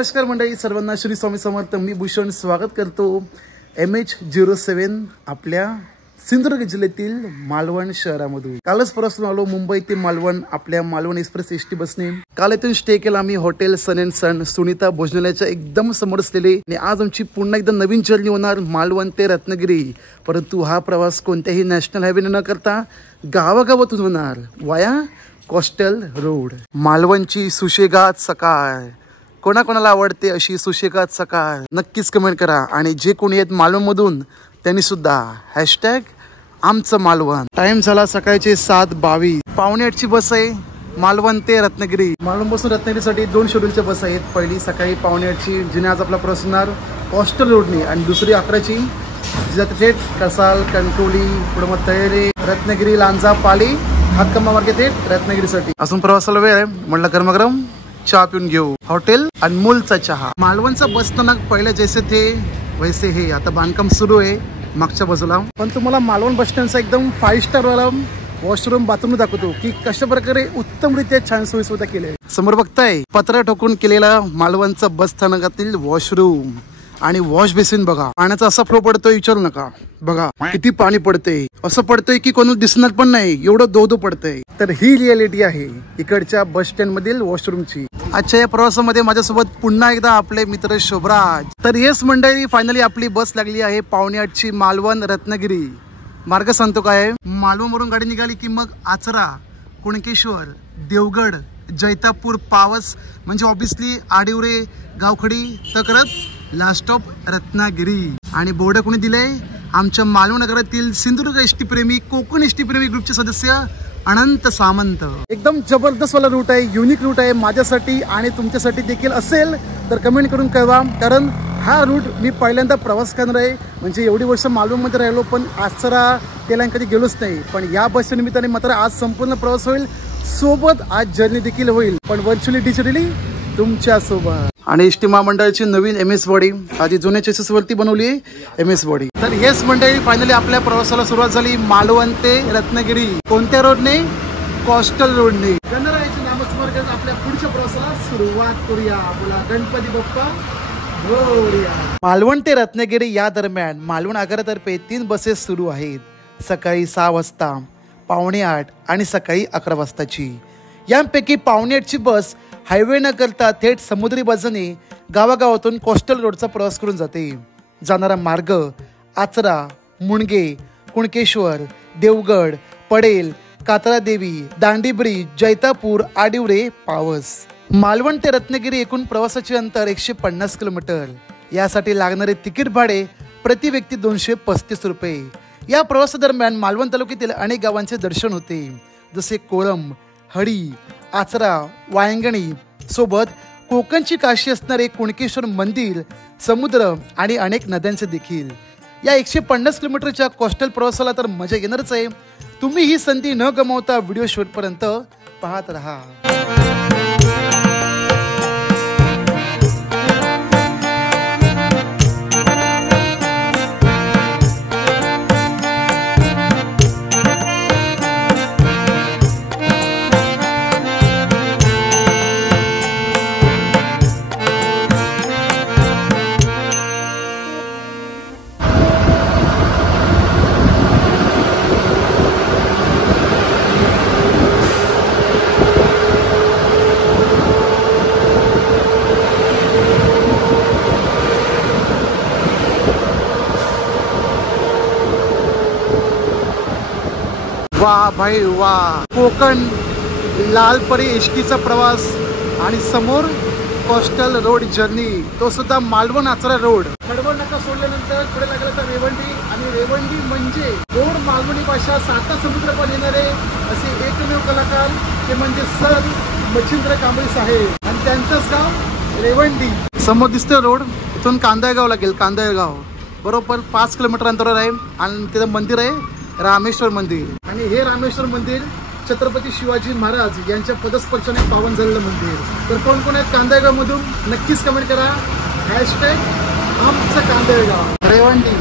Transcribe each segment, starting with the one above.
नमस्कार मंडळी, सर्वांना श्री स्वामी समर्थ. मी भूषण स्वागत करतो MH07 आपल्या सिंधुदुर्ग जिल्ह्यातील मालवण शहरामधून. कालच परवासून आलो मुंबई ते मालवण आपल्या मालवण एक्सप्रेस एसटी बसने. काल इथून स्टे केला आम्ही हॉटेल सन अँड सन सुनीता भोजनालयाच्या एकदम समोर असलेले. आणि आज आमची पुन्हा एकदा नवीन जर्नी होणार मालवण ते रत्नागिरी. परंतु हा प्रवास कोणत्याही नॅशनल हायवे न करता गावागावातून होणार वाया कोस्टल रोड. मालवणची सुशेगात सकाळ कोणाकोणाला आवडते अशी सुशेगात सकाळ नक्कीच कमेंट करा. आणि जे कोणी आहेत मालवण मधून त्यांनी सुद्धा हॅशटॅग आमचं मालवण. टाइम झाला सकाळचे 7:22. 7:45ची बस आहे मालवण ते रत्नागिरी. मालवण पासून रत्नागिरीसाठी 2 शेड्यूलच्या बस आहेत. पहिली सकाळी 7:45ची जिने आज आपला प्रवास होणार कोस्टल रोडने, आणि दुसरी 11ची जी जाते थेट कसाल, कणकवली, पुढे मग तळेरे, रत्नागिरी, लांजा, पाली, हातकंबा मार्गे थेट रत्नागिरीसाठी. अजून प्रवासाला वेळ आहे म्हटलं गरमागरम चहा पिऊन घेऊ. हॉटेल अनमोलचा चहा. मालवणचा बस स्थानक पहिले जैसे थे वैसे हे. आता बांधकाम सुरू आहे मागच्या बाजूला. पण तुम्हाला मालवण बस स्टँडचा एकदम 5 स्टार वाला वॉशरूम बाथरूम दाखवतो की कशा प्रकारे उत्तमरित्या छान सोयी सुविधा केली. समोर बघताय पत्रा ठोकून केलेला मालवणचा बस स्थानकातील वॉशरूम आणि वॉश बेसिन. बघा पाण्याचा असा फ्लो पडतोय विचारू नका. बघा किती पाणी पडतंय, असं पडतंय की कोणी दिसणार पण नाही एवढं दो पडतंय. तर ही रियालिटी आहे इकडच्या बस स्टँड मधील वॉशरूमची. आजच्या या प्रवासामध्ये माझ्यासोबत पुन्हा एकदा आपले मित्र शोभराज. तर येस मंडळी, फायनली आपली बस लागली आहे 7:45ची मालवण रत्नागिरी. मार्ग सांगतो काय, मालवणवरून गाडी निघाली की मग आचरा, कुणकेश्वर, देवगड, जैतापूर, पावस म्हणजे ऑब्विसली आडिवरे, गावखडी, तकरत लास्ट स्टॉप रत्नागिरी. आणि बोर्ड कोणी दिले, आमच्या मालवण नगरातील सिंधुदुर्ग एसटी प्रेमी, कोकण एसटी प्रेमी ग्रुपचे सदस्य अनंत सामंत. एकदम जबरदस्त वाला रूट आहे, युनिक रूट आहे माझ्यासाठी आणि तुमच्यासाठी देखील असेल तर कमेंट करून कळवा. कारण हा रूट मी पहिल्यांदा प्रवास करणार आहे. म्हणजे एवढी वर्ष मालवणमध्ये राहिलो पण आचरा त्याला कधी गेलोच नाही. पण या बसच्या निमित्ताने मात्र आज संपूर्ण प्रवास होईल, सोबत आज जर्नी देखील होईल, पण व्हर्च्युअली डिजिटली तुमच्या सोबत. आणि एसटी महामंडळाची नवीन MS बॉडी आधी जुन्या चेसेस वरती बनवली आहे MS बॉडी. तर हेच मंडळी फायनली आपल्या प्रवासाला सुरुवात झाली मालवण ते रत्नागिरी. कोणत्या रोडने? कोस्टल रोडने. गणरायाचे नामस्मरण करत आपल्या पुढच्या प्रवासाला सुरुवात करूया. बोला गणपती बाप्पा मोरया. मालवण ते रत्नागिरी या दरम्यान मालवण आगारातर्फे 3 बसेस सुरू आहेत. सकाळी 6 वाजता, 7:45 आणि सकाळी 11 वाजताची. यांपैकी 7:45ची बस हायवे न करता थेट समुद्री बाजूने गावागावातून कोस्टल रोडचा प्रवास करून जाते. जाणारा मार्ग आचरा, मुणगे, कुणकेश्वर, देवगड, पडेल, कातरादेवी, दांडी ब्रिज, जैतापूर, आडिवरे, पावस. मालवण ते रत्नागिरी एकूण प्रवासाचे अंतर 150 किलोमीटर. यासाठी लागणारे तिकीट भाडे प्रति व्यक्ती 235 रुपये. या प्रवासादरम्यान मालवण तालुक्यातील अनेक गावांचे दर्शन होते, जसे कोळम, हडी, आचरा, वायंगणी, सोबत कोकणची काशी असणारे कुणकेश्वर मंदिर, समुद्र आणि अनेक नद्यांचे देखील. या 150 किलोमीटरच्या कोस्टल प्रवासाला तर मजा येणारच आहे. तुम्ही ही संधी न गमावता व्हिडिओ शेवटपर्यंत पाहत राहा. वा भाई वा, कोकण लालपरी एसटीचा प्रवास आणि समोर कोस्टल रोड जर्नी, तो सुद्धा मालवण आचरा रोड. खडवळ नाका सोडल्यानंतर पुढे लागला तर रेवंडी. आणि रेवंडी म्हणजे गोड मालवणी भाषा 7 समुद्र पण येणारे असे एकमेव कलाकार ते म्हणजे सर मच्छिंद्र कांबळे साहेब आणि त्यांचंच गाव रेवंडी. समोर दिसतोय रोड, इथून कांदळगाव लागेल. कांदळगाव बरोबर 5 किलोमीटर अंतरावर आहे. आणि तिथं मंदिर आहे रामेश्वर मंदिर. आणि हे रामेश्वर मंदिर छत्रपती शिवाजी महाराज यांच्या पदस्पर्शाने पावन झालेलं मंदिर. तर कोण कोण आहेत कांदळगाव मधून नक्कीच कमेंट करा. हॅशटॅग आमचं कांदळगाव. रेवंडी.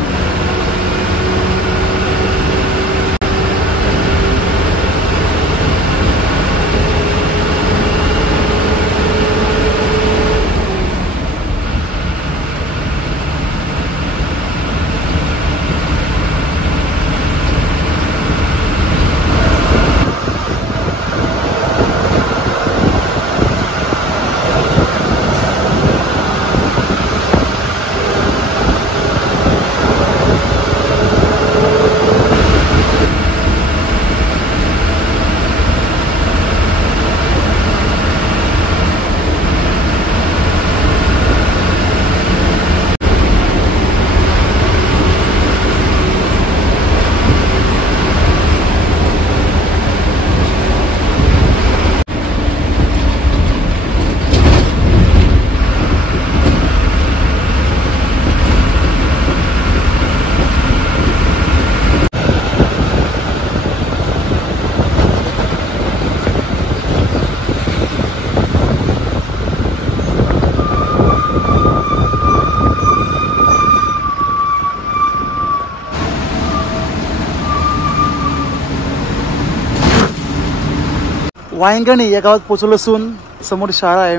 वायंगणी या गावात पोचलो असून समोर शाळा आहे,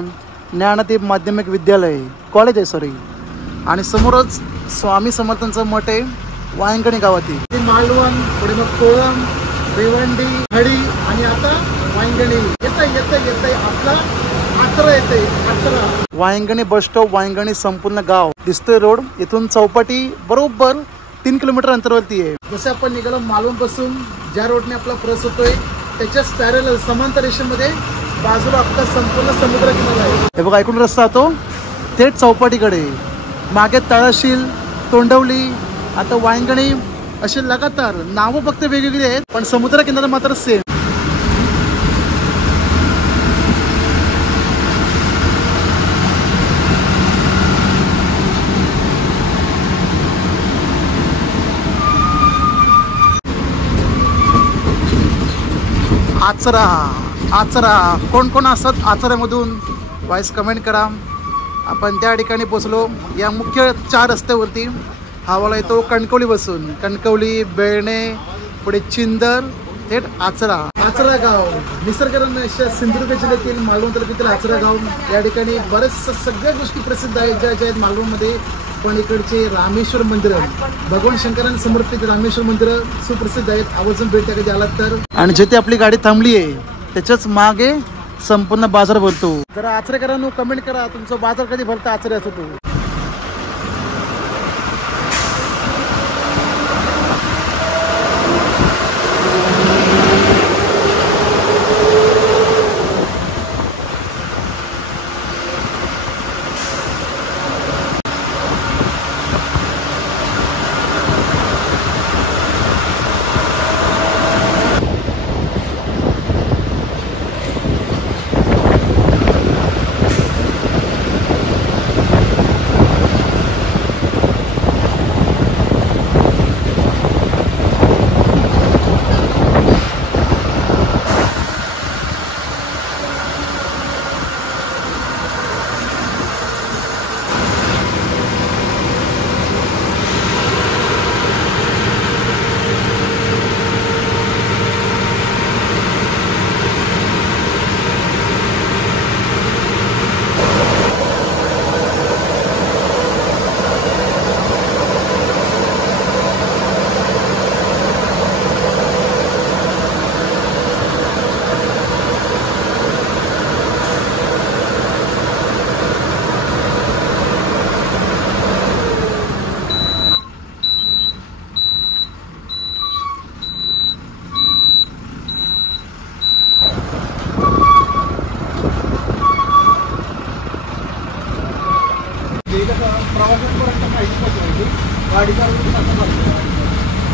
ज्ञानदीप माध्यमिक विद्यालय कॉलेज आहे सॉरी, आणि समोरच स्वामी समर्थांचं मठ आहे वायंगणी गावातील. मालवण, पुढे मग कोळम, रेवंडी, हडी आणि आता वायंगणी. येतंय आपला आचरा येतंय. आचरा वायंगणी बस स्टॉप, वायंगणी संपूर्ण गाव दिसतोय रोड. इथून चौपाटी बरोबर 3 किलोमीटर अंतरावरती आहे. जसं आपण निघालो मालवण पासून ज्या रोडने आपला प्रवास होतोय त्याच्याच पॅरलल समांतर रेषेमध्ये बाजूला आपला संपूर्ण समुद्र किनारा आहे. हे बघा ऐकून रस्ता तो थेट चौपाटीकडे, मागे तळाशील, तोंडवली, आता वायंगणी, असे लगातार नावं फक्त वेगवेगळी आहेत पण समुद्र किनारा मात्र सेम. आचरा आचरा कोण कोण असतात आचऱ्यामधून वाईस कमेंट करा. आपण त्या ठिकाणी पोचलो. या मुख्य 4 रस्त्यावरती हवाला येतो कणकवली बसून, कणकवली, बेळणे, पुढे चिंदर, थेट आचरा. आचरा गाव निसर्गरम्य अशा सिंधुदुर्ग जिल्ह्यातील मालवण तालुक्यातील आचरा गाव. या ठिकाणी बरेच सगळ्या गोष्टी प्रसिद्ध आहेत ज्या आहेत मालवणमध्ये. पण इकडचे रामेश्वर मंदिर, भगवान शंकरांना समर्पित रामेश्वर मंदिर सुप्रसिद्ध आहेत. आवर्जून भेट द्या कधी आलात तर. आणि जिथे आपली गाडी थांबली आहे त्याच्याच मागे संपूर्ण बाजार भरतो. जरा आचरेकरांनो कमेंट करा तुमचा बाजार कधी भरता आचऱ्याचा तो.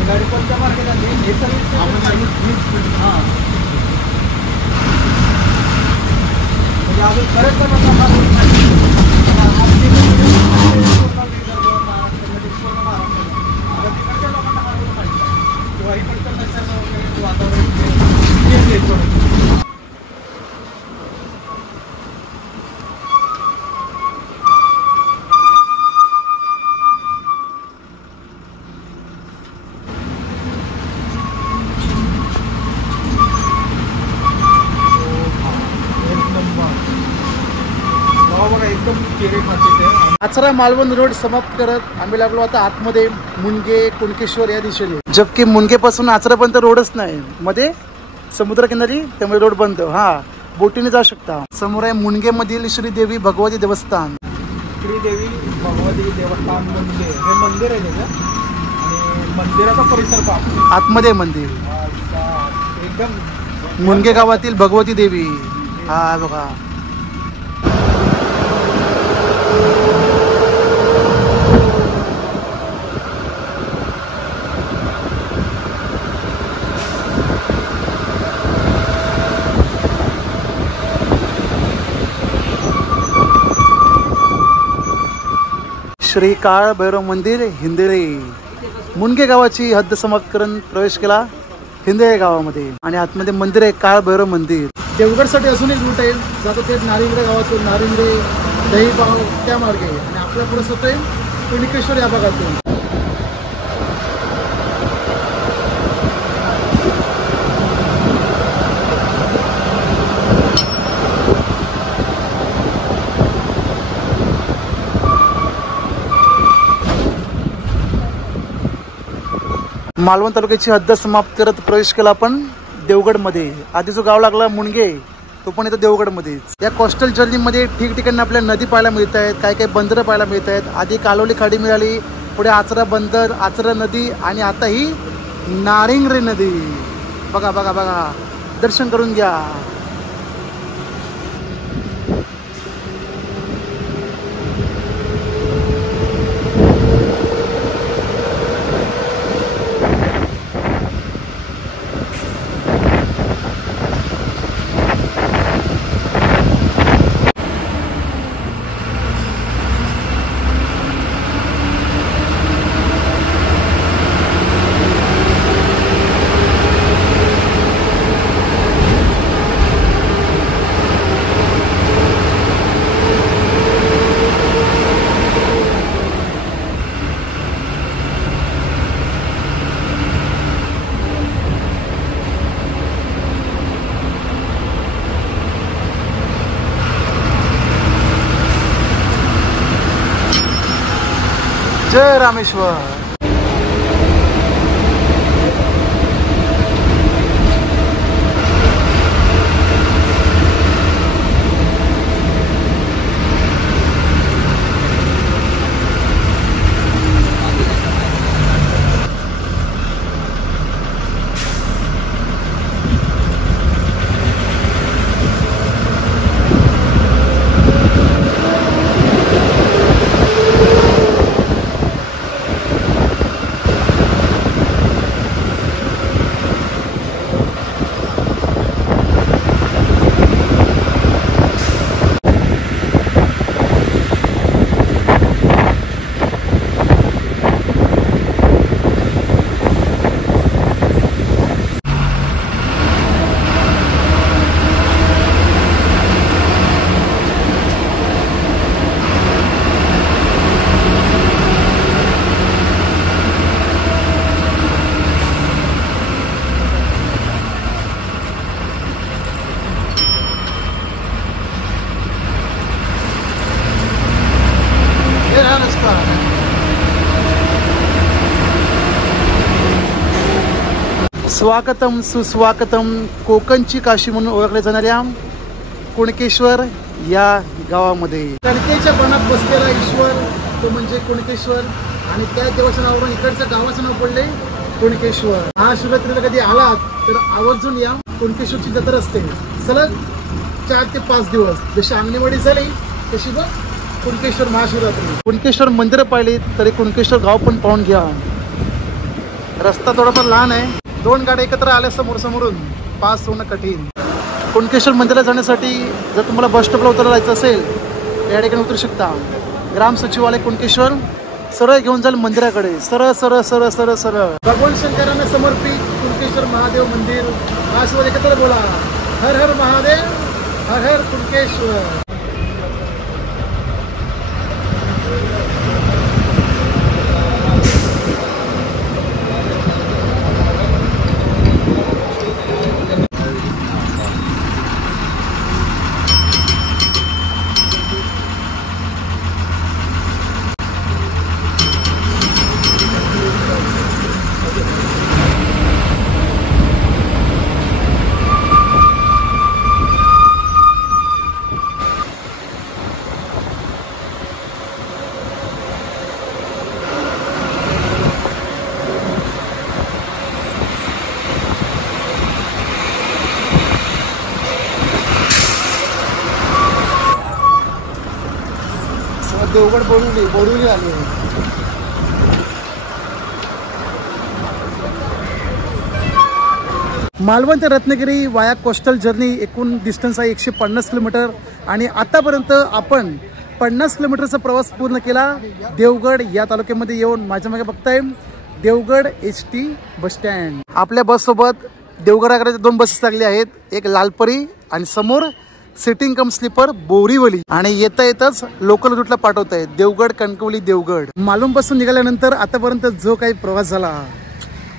गाडी कोणत्या मार्केट अजून खरंच आचरा मालवण रोड समाप्त करत आम्ही लागलो आता आतमध्ये मुनगे कुणकेश्वर या दिशेने. जबकि मुनगे पासून आचरापर्यंत रोडच नाही, मध्ये समुद्रकिनारी, त्यामुळे रोड बंद. हा बोटीने जाऊ शकता. समोर आहे मुनगे मधील श्रीदेवी भगवती देवस्थान. श्रीदेवी भगवती देवस्थान मुनगे हे मंदिर आहे त्याचं, आणि मंदिराचा परिसर पहा, आतमध्ये मंदिर एकदम मुनगे गावातील भगवती देवी. हा बघा श्री काळ भैरव मंदिर हिंदेळे. मुनगे गावाची हद्द समाप्त करून प्रवेश केला हिंदेळे गावामध्ये, आणि आतमध्ये मंदिर आहे काळ भैरव मंदिर. देवगडसाठी अजून एक रूट आहे, जातो ते नारिंगडे गावातून, नारिंगडे, दहीबाव त्या मार्गे, आणि आपला पुढे होतोय कुणकेश्वर या भागातून. मालवण तालुक्याची हद्द समाप्त करत प्रवेश केला आपण देवगडमध्ये. आधी जो गाव लागला मुणगे तो पण इथं देवगडमध्ये. या कोस्टल जर्नीमध्ये ठिकठिकाणी आपल्याला नदी पाहायला मिळत आहेत, काही काही बंदरं पाहायला मिळत आहेत. आधी कालोली खाडी मिळाली, पुढे आचरा बंदर, आचरा नदी आणि आता ही नारिंगरे नदी. बघा बघा बघा, दर्शन करून घ्या. जय रामेश्वर. स्वागतम सुस्वागतम. कोकणची काशी म्हणून ओळखल्या जाणाऱ्या कुणकेश्वर या गावामध्ये कणकेच्या बनात बसलेला ईश्वर तो म्हणजे कुणकेश्वर आणि त्या देवाच्या नावावरून इकडच्या गावाचं नाव पडले कुणकेश्वर. महाशिवरात्रीला कधी आलात तर आवर्जून या. कुणकेश्वरची जत्रा असते सलग 4 ते 5 दिवस. जशी अंगणेवाडी झाली तशी बघ कुणकेश्वर महाशिवरात्री. कुणकेश्वर मंदिरं पाहिली तरी कुणकेश्वर गाव पण पाहून घ्या. रस्ता थोडाफार लहान आहे, 2 गाड्या एकत्र आल्या समोर समोरून पास होणं कठीण. कुणकेश्वर मंदिरात जाण्यासाठी जर तुम्हाला बस स्टॉपला उतरायचं असेल या ठिकाणी उतरू शकता. ग्राम सचिवालय कुणकेश्वर सरळ घेऊन जाईल मंदिराकडे. सरळ सरळ सरळ सरळ सरळ. भगवान शंकरांना समर्पित कुणकेश्वर महादेव मंदिर. महाशिवर एकत्र बोला, हर हर महादेव, हर हर कुणकेश्वर. देवगड बोडवली आली. मालवण ते रत्नागिरी वाया कोस्टल जर्नी एकूण डिस्टन्स आहे 150 किलोमीटर आणि आतापर्यंत आपण 50 किलोमीटरचा प्रवास पूर्ण केला. देवगड या तालुक्यामध्ये येऊन माझ्या मागे बघताय देवगड ST बस स्टँड. आपल्या बस सोबत देवगडाकडे 2 बसेस लागल्या आहेत, एक लालपरी आणि समोर सिटिंग कम स्लीपर बोरीवली. आणि येता येतच लोकल रूटला पाठवत आहे देवगड कणकवली देवगड. मालवण पासून निघाल्यानंतर आतापर्यंत जो काही प्रवास झाला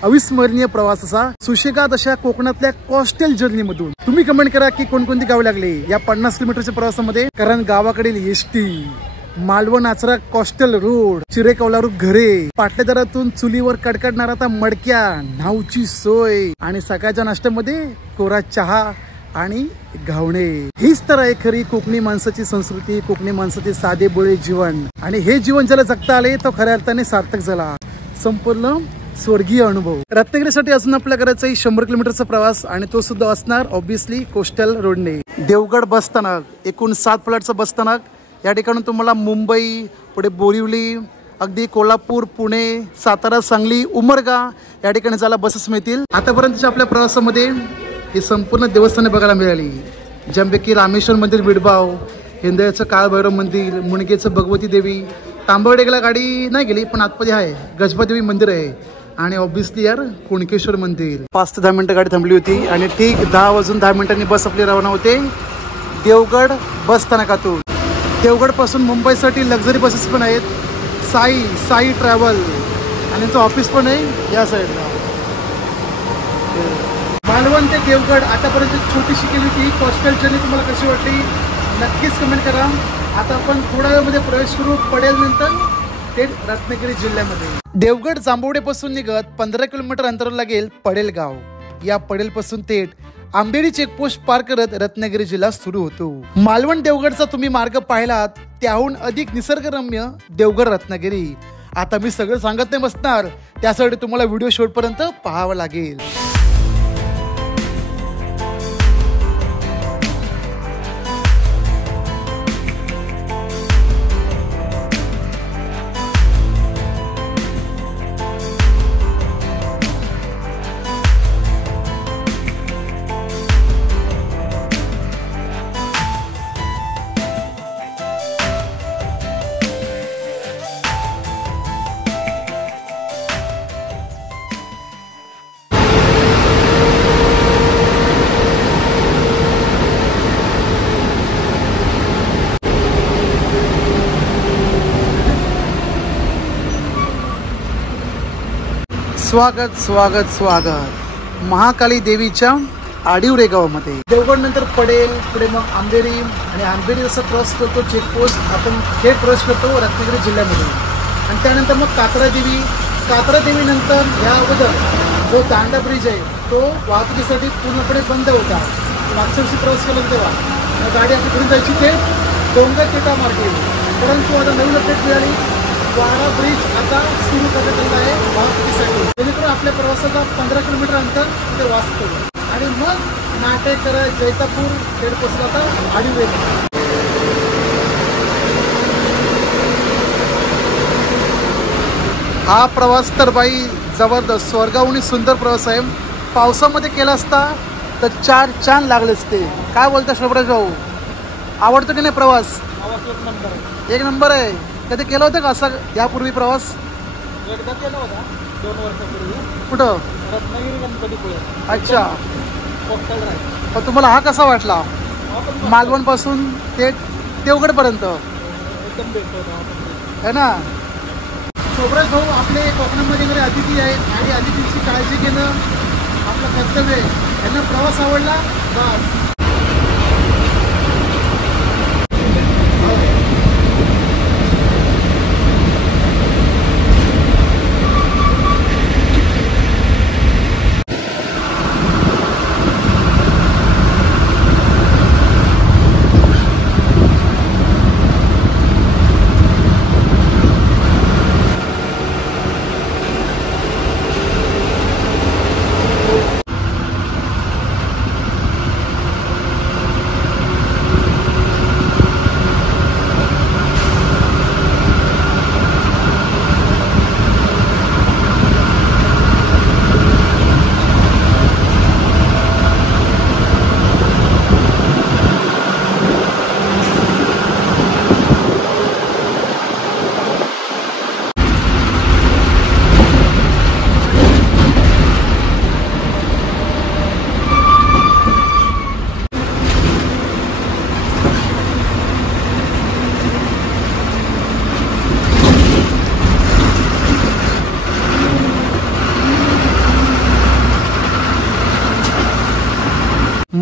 अविस्मरणीय प्रवास असा सुशेगात अशा कोकणातल्या कोस्टल जर्नी मधून. तुम्ही कमेंट करा की कोणकोणती गाव लागले या 50 किलोमीटरच्या प्रवासामध्ये. कारण गावाकडील ST Malvan Achara coastal road, चिरेकौलारू घरे, पाटलेदारातून चुलीवर कडकडणारा आता मडक्या, नावची सोय आणि सकाळच्या नाश्त्यामध्ये कोरा चहा आणि घावणे. हीच तर आहे खरी कोकणी माणसाची संस्कृती, कोकणी माणसाचे साधे बोळे जीवन. आणि हे जीवन ज्याला जगता आले तो खऱ्या अर्थाने सार्थक झाला. संपूर्ण स्वर्गीय अनुभव. रत्नागिरीसाठी अजून आपल्या करायचा 100 किलोमीटरचा प्रवास आणि तो सुद्धा असणार ऑब्विसली कोस्टल रोडने. देवगड बस स्थानक, एकूण 7 प्लॅटचं बस स्थानक. या ठिकाणी तुम्हाला मुंबई, पुढे बोरिवली, अगदी कोल्हापूर, पुणे, सातारा, सांगली, उमरगा या ठिकाणी जायला बसेस मिळतील. आतापर्यंतच्या आपल्या प्रवासामध्ये ही संपूर्ण देवस्थाने बघायला मिळाली, ज्यापैकी रामेश्वर मंदिर बिडबाव, हिंदळ्याचं काळभैरव मंदिर, मुणगेचं भगवती देवी. तांबवडेला गाडी नाही गेली पण आतमध्ये आहे गजबादेवी मंदिर आहे आणि ऑब्विसली यार कुणकेश्वर मंदिर. 5 ते 10 मिनिटं गाडी थांबली होती आणि ठीक 10 वाजून 10 मिनिटांनी बस आपली रवाना होते देवगड बस स्थानकातून. देवगड पासून मुंबईसाठी लक्झरी बसेस पण आहेत, साई ट्रॅव्हल आणि यांचं ऑफिस पण आहे या साईडला. मालवण ते देवगड आतापर्यंत छोटीशी केली होती कोस्टल जर्नी, तुम्हाला कशी वाटली नक्कीच कमेंट करा. आता आपण थोड्या वेळामध्ये प्रवेश करू पडेल नंतर थेट रत्नागिरी जिल्ह्यामध्ये. देवगड जांभवडेपासून निघत 15 किलोमीटर अंतरावर लागेल पडेल गाव. या पडेल पासून थेट आंबेडी चेकपोस्ट पार करत रत्नागिरी जिल्हा सुरू होतो. मालवण देवगडचा तुम्ही मार्ग पाहिलात त्याहून अधिक निसर्गरम्य देवगड रत्नागिरी. आता मी सगळं सांगत नाही बसणार, त्यासाठी तुम्हाला व्हिडिओ शेवटपर्यंत पाहावं लागेल. स्वागत स्वागत स्वागत महाकाली देवीच्या आडिवरे गावामध्ये. देवगड नंतर पडेल, पुढे मग आंबेरी आणि आंबेरी जसं क्रॉस करतो चेकपोस्ट आपण थेट प्रवेश करतो रत्नागिरी जिल्ह्यामध्ये. आणि त्यानंतर मग कात्रा देवी नंतर या अगोदर जो दांडा ब्रिज आहे तो वाहतुकीसाठी पूर्णपणे बंद होता. मागच्या वर्षी प्रवास केला तेव्हा गाडी आपली पुढे जायची ते डोंगरपेटा मार्गे, परंतु आता नवीन अपडेट मिळाली, वाडा ब्रिज आता सुरू करण्यात आला आहे वाहतुकीसाठी. जेणेकरून आपल्या प्रवासाचा 15 किलोमीटर अंतर तिथे वाचतो. आणि मग नाटेकर, जैतापूर खेडपासून आता आडिवरे. हा प्रवास तर बाई जबरदस्त, स्वर्गाहून सुंदर प्रवास आहे. पावसामध्ये केला असता तर 4 चांद लागले असते. काय बोलता शोभराज भाऊ, आवडतो की नाही प्रवास? एक नंबर आहे. कधी केलं होतं का असं यापूर्वी प्रवास? एकदा केला होता 2 वर्षापूर्वी. कुठं? रत्नागिरी गणपतीपुळे. अच्छा. Coastal ride. पण तुम्हाला हा कसा वाटला मालवण पासून ते देवगड पर्यंत? एकदम बेस्ट होता है ना. शोभराज भाऊ आपले कोकणामध्ये वगैरे अतिथी आहेत आणि अतिथींची काळजी घेणं आपलं कर्तव्य आहे. यांना प्रवास आवडला बस.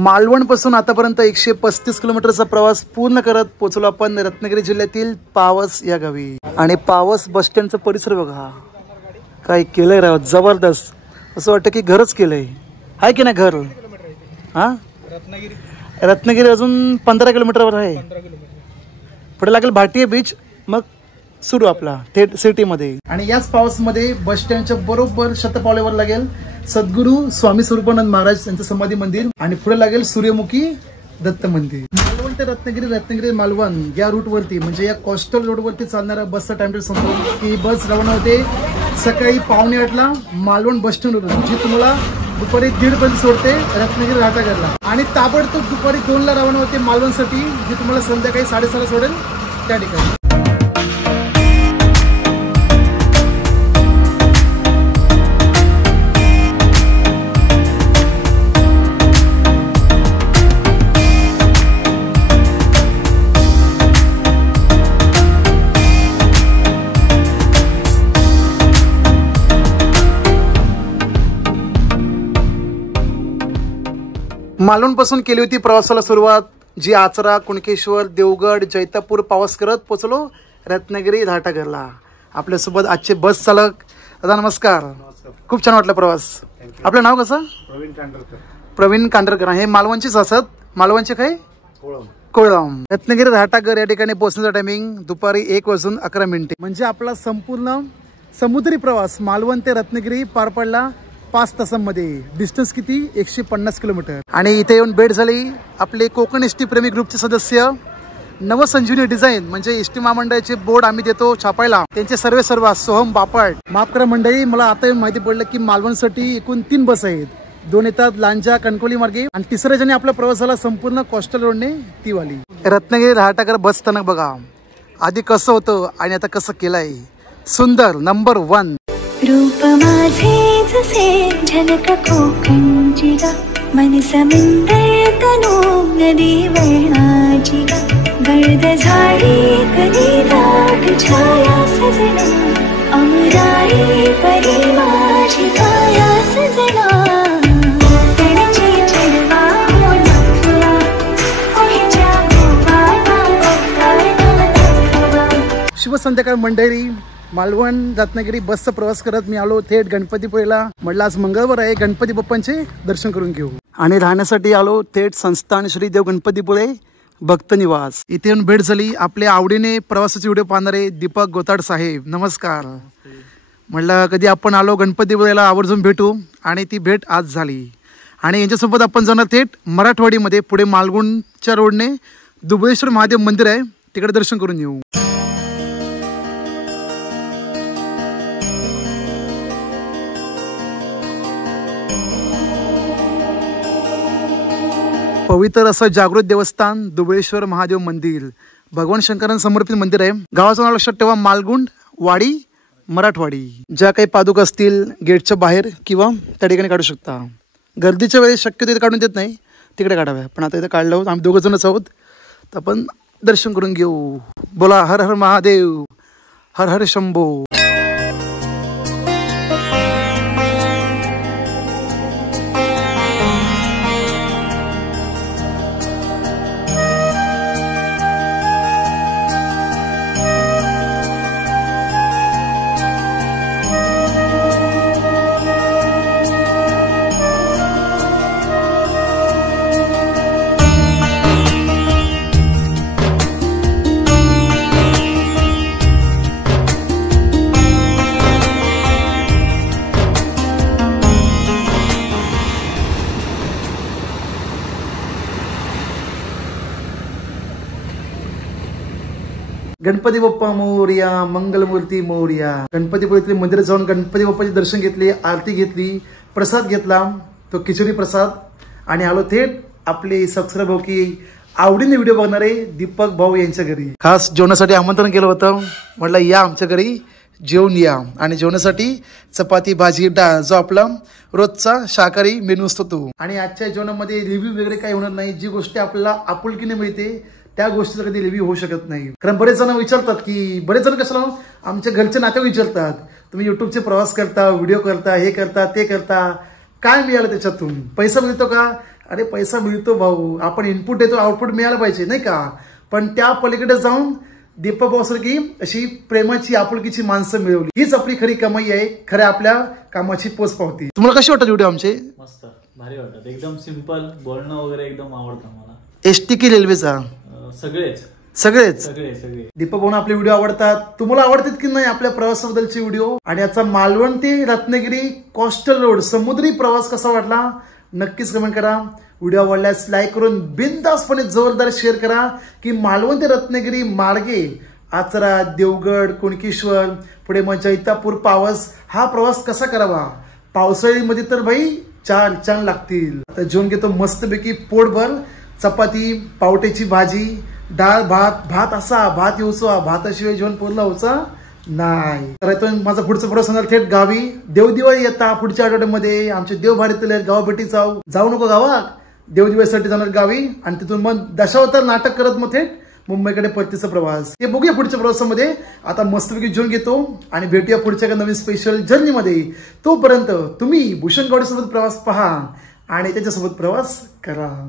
मालवण पासून आतापर्यंत 135 किलोमीटरचा प्रवास पूर्ण करत पोहोचलो आपण रत्नागिरी जिल्ह्यातील पावस या गावी. आणि पावस बस स्टँडचा परिसर बघा काय केलंय राव, जबरदस्त. असं वाटतं की घरच केलंय, आहे की नाही घर. हा रत्नागिरी अजून 15 किलोमीटरवर आहे. पुढे लागेल भाटिया बीच, मग सुरू आपला थेट सिटीमध्ये. आणि याच पावसमध्ये बस स्टँडच्या बरोबर शतपावलीवर लागेल सद्गुरू स्वामी स्वरूपानंद महाराज यांचं समाधी मंदिर आणि पुढे लागेल सूर्यमुखी दत्त मंदिर. मालवण ते रत्नागिरी, रत्नागिरी मालवण या रूटवरती म्हणजे या कोस्टल रोडवरती चालणाऱ्या बसचा टाइम टेबल सांगतो की बस रवाना होते सकाळी 7:45ला मालवण बस स्टँडवरून, जी तुम्हाला दुपारी 1:30 पर्यंत सोडते रत्नागिरी घाटाघरला. आणि ताबडतोब दुपारी 2ला रवाना होते मालवणसाठी, जी तुम्हाला संध्याकाळी 6:30ला सोडेल त्या ठिकाणी. मालवण पासून केली होती प्रवासाला सुरुवात, जी आचरा, कुणकेश्वर, देवगड, जैतापूर पावस करत पोचलो रत्नागिरी घाटाघरला. आपल्यासोबत आजचे बस चालक. दादा नमस्कार. खूप छान वाटला प्रवास. आपलं नाव कसं? प्रवीण कांडरकर. हे मालवणचीच असत. मालवणचे काय? कोळम. रत्नागिरी घाटाघर या ठिकाणी पोहोचण्याचा टायमिंग दुपारी 1:11. म्हणजे आपला संपूर्ण समुद्री प्रवास मालवण ते रत्नागिरी पार पडला 5 तासांमध्ये. डिस्टन्स किती? 150 किलोमीटर. आणि इथे येऊन भेट झाली आपले कोकण एसटी प्रेमी ग्रुपचे सदस्य नवसंजीवनी डिझाईन, म्हणजे एसटी महामंडळाचे बोर्ड आम्ही देतो छापायला, त्यांचे सर्व सोहम बापट. माफ करा मंडळी, मला आता माहिती पडलं की मालवणसाठी एकूण 3 बस आहेत. 2 येतात लांजा कणकोली मार्गे आणि तिसऱ्या ज्याने आपला प्रवास झाला संपूर्ण कोस्टल रोडने ती वाली. रत्नागिरी घाटाघर बस स्थानक बघा आधी कसं होतं आणि आता कसं केलंय. सुंदर, नंबर 1. रूप माझे जसे झलक कोकणची गा, मन समुद्र तनु नदी वळणाची गा, गर्द झाडी कधी दाट छाया सजना, अमराई परी माझी काया सजना. शुभ संध्याकाळ मंडळी. मालवण रत्नागिरी बसचा प्रवास करत मी आलो थेट गणपतीपुळेला. म्हटलं आज मंगळवार आहे, गणपती बाप्पांचे दर्शन करून घेऊ. आणि राहण्यासाठी आलो थेट संस्थान श्री देव गणपतीपुळे भक्त निवास. इथे येऊन भेट झाली आपल्या आवडीने प्रवासाचे व्हिडिओ पाहणारे दीपक गोताड साहेब. नमस्कार. म्हटलं कधी आपण आलो गणपतीपुळेला आवर्जून भेटू, आणि ती भेट आज झाली. आणि यांच्यासोबत आपण जाणार थेट मराठवाडीमध्ये. पुढे मालवणच्या रोडने दुबळेश्वर महादेव मंदिर आहे, तिकडे दर्शन करून येऊ. पवित्र असं जागृत देवस्थान दुबळेश्वर महादेव मंदिर भगवान शंकरांना समर्पित मंदिर आहे. गावाचं नाव लक्षात ठेवा, मालगुंड वाडी मराठवाडी. ज्या काही पादुका असतील गेटच्या बाहेर किंवा त्या ठिकाणी काढू शकता. गर्दीच्या वेळेस शक्यतो इथे काढून देत नाही, तिकडे काढाव्या. पण आता इथे काढलं आहोत, आम्ही 2 जणच आहोत, तर आपण दर्शन करून घेऊ. बोला हर हर महादेव, हर हर शंभो. गणपती बाप्पा मोरया, मंगलमूर्ती मोरया. गणपतीपुळेतील मंदिरात जाऊन गणपती बाप्पाचे दर्शन घेतले, आरती घेतली, प्रसाद घेतला, तो खिचडी प्रसाद. आणि आलो थेट आपले सबस्क्राईब भाऊ की आवडीने व्हिडिओ बघणारे दीपक भाऊ यांच्या घरी. खास जेवणासाठी आमंत्रण केलं होतं. म्हटलं या आमच्या घरी जेवून या. आणि जेवणासाठी चपाती, भाजी, डाळ, जो आपला रोजचा शाकाहारी मेनू असतो तो. आणि आजच्या जेवणामध्ये रिव्ह्यू वगैरे काही होणार नाही. जी गोष्टी आपल्याला आपुलकीने मिळते त्या गोष्टीचा कधी रिव्ह्यू होऊ शकत नाही. कारण बरेच जण विचारतात की, बरेच जण कशाला आमच्या घरचे नाते विचारतात, तुम्ही युट्यूबचे प्रवास करता, व्हिडिओ करता, हे करता, ते करता, काय मिळालं त्याच्यातून, पैसा मिळतो का? अरे पैसा मिळतो भाऊ, आपण इनपुट देतो, आउटपुट मिळायला पाहिजे नाही का. पण त्या पलीकडे जाऊन दीपक भाऊसारखी अशी प्रेमाची आपुलकीची माणसं मिळवली, हीच आपली खरी कमाई आहे, खऱ्या आपल्या कामाची पोच पावती. तुम्हाला कशी वाटतात व्हिडिओ आमचे? मस्त, भारी वाटतात, एकदम सिंपल बोलणं वगैरे एकदम आवडतं मला. एसटी की रेल्वेचा सगळेच सगळेच सगळे सगळे दीपक भाऊना आपले व्हिडिओ आवडतात. तुम्हाला आवडतात की नाही आपल्या प्रवासाबद्दलचे व्हिडिओ? आणि याचा मालवण ते रत्नागिरी कोस्टल रोड समुद्री प्रवास कसा वाटला नक्कीच कमेंट करा. व्हिडिओ आवडल्यास लाईक करून बिनधास्तपणे जोरदार शेअर करा की मालवण ते रत्नागिरी मार्गे आचरा, देवगड, कुणकेश्वर, पुढे मग जैतापूर, पावस हा प्रवास कसा करावा. पावसाळीमध्ये तर भाई चार लागतील. आता जेवण घेतो मस्तपैकी पोटभर, चपाती, पावट्याची भाजी, डाळ, भात असा भात येऊचा, भाताशिवाय जेवण पूर्ण होचा नाही. तर माझा पुढचा प्रवास होणार थेट गावी. देवदिवाळी येता पुढच्या आठवड्यामध्ये आमचे देव भारतीय गाव भेटी जाऊ नको गावात, देवदिवाळीसाठी जाणार गावी आणि तिथून मग दशावतार नाटक करत मग थेट मुंबईकडे परतीचा प्रवास. ते बघूया पुढच्या प्रवासामध्ये. आता मस्तपैकी जेवण घेतो आणि भेटूया पुढच्या नवीन स्पेशल जर्नीमध्ये. तोपर्यंत तुम्ही भूषण गावडे सोबत प्रवास पहा आणि त्याच्यासोबत प्रवास करा.